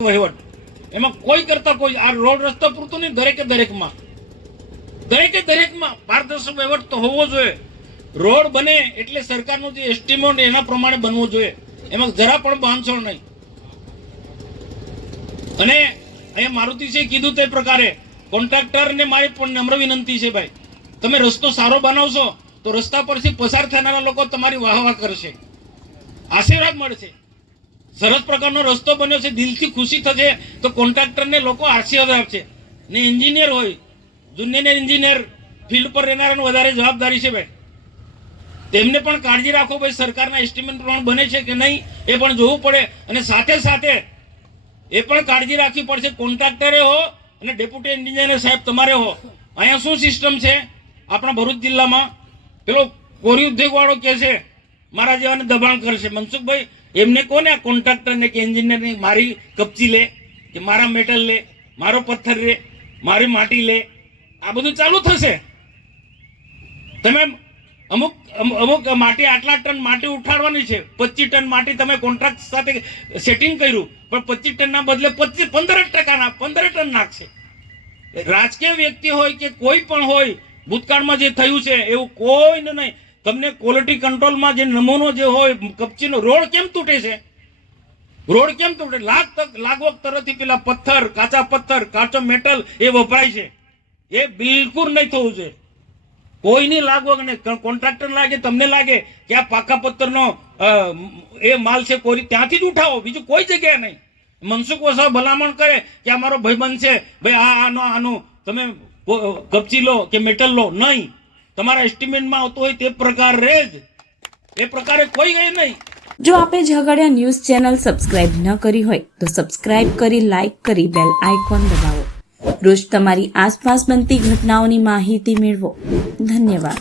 વહીવટ એમાં કોઈ કરતા કોઈ આ રોડ રસ્તા પૂરતું નહીં, દરેકે દરેકમાં પારદર્શક વહીવટ તો હોવો જોઈએ. રોડ બને એટલે સરકારનું જે એસ્ટિમેટ એના પ્રમાણે બનવું જોઈએ, એમાં જરા પણ બાંધછોડ નહીં. અને અહીંયા મારુતિસિંહે કીધું તે પ્રકારે કોન્ટ્રાક્ટરને મારી પણ નમ્ર વિનંતી છે, ભાઈ તમે રસ્તો સારો બનાવશો તો રસ્તા પરથી પસાર થનારા લોકો તમારી વાહ કરશે, આશીર્વાદ મળશે. સરસ પ્રકારનો રસ્તો બન્યો છે, દિલથી ખુશી થશે તો કોન્ટ્રાક્ટરને લોકો આશીર્વાદ આપશે. ને એન્જિનિયર હોય, જુનિયર એન્જિનિયર ફિલ્ડ પર રહેનારાને વધારે જવાબદારી છે ભાઈ, તેમને પણ કાળજી રાખો ભાઈ, સરકારના એસ્ટિમેટ પ્રમાણે બને છે કે નહીં એ પણ જોવું પડે. અને સાથે સાથે એ પણ કાળજી રાખવી પડશે, કોન્ટ્રાક્ટરે હો અને ડેપ્યુટી એન્જિનિયર સાહેબ તમારે હો. અહીંયા શું સિસ્ટમ છે આપણા ભરૂચ જિલ્લામાં, પેલો કોરી ઉદ્યોગ વાળો કે છે મારા જેવાને દબાણ કરશે. મનસુખભાઈ એમને કોને આ કોન્ટ્રાક્ટરને કે એન્જિનિયરને મારી કપચી લે કે મારા મેટલ લે, મારો પથ્થર લે, મારી માટી લે, આ બધું ચાલુ થશે. તમે અમુક માટી આટલા ટન માટી ઉઠાડવાની છે, 25 ટન માટી તમે કોન્ટ્રાક્ટ સાથે સેટિંગ કર્યું, પણ 25 ટનના બદલે 15 ટન નાખશે. રાજકીય વ્યક્તિ હોય કે કોઈ પણ હોય, ભૂતકાળમાં જે થયું છે એવું કોઈને નહીં. તમને ક્વોલિટી કંટ્રોલમાં જે નમૂનો જે હોય કપચીનો, રોડ કેમ તૂટે છે? રોડ કેમ તૂટે? લાગવગ તરફથી પેલા પથ્થર, કાચા પથ્થર, કાચો મેટલ એ વપરાય છે. એ બિલકુલ નહીં થવું જોઈએ. કોઈની લાગવગ નહીં. કોન્ટ્રાક્ટર લાગે, તમને લાગે કે આ પાકા પથ્થરનો એ માલ છે, કોઈ ત્યાંથી જ ઉઠાવો, બીજું કોઈ જગ્યાએ નહીં. મનસુખ વસાવા ભલામણ કરે કે આ મારો ભાઈબંધ છે ભાઈ, આનું તમે કપચી લો કે મેટલ લો, નહીં. તમારા એસ્ટિમેટમાં આવતો હોય તે પ્રકારે જ, એ પ્રકારે કોઈ ગઈ નહીં. જો આપે ઝઘડિયા ન્યૂઝ ચેનલ સબસ્ક્રાઇબ ન કરી હોય તો સબસ્ક્રાઇબ કરી, લાઇક કરી, બેલ આઇકોન દબાવો. રોજ તમારી આસપાસ બનતી ઘટનાઓની માહિતી મેળવો. ધન્યવાદ.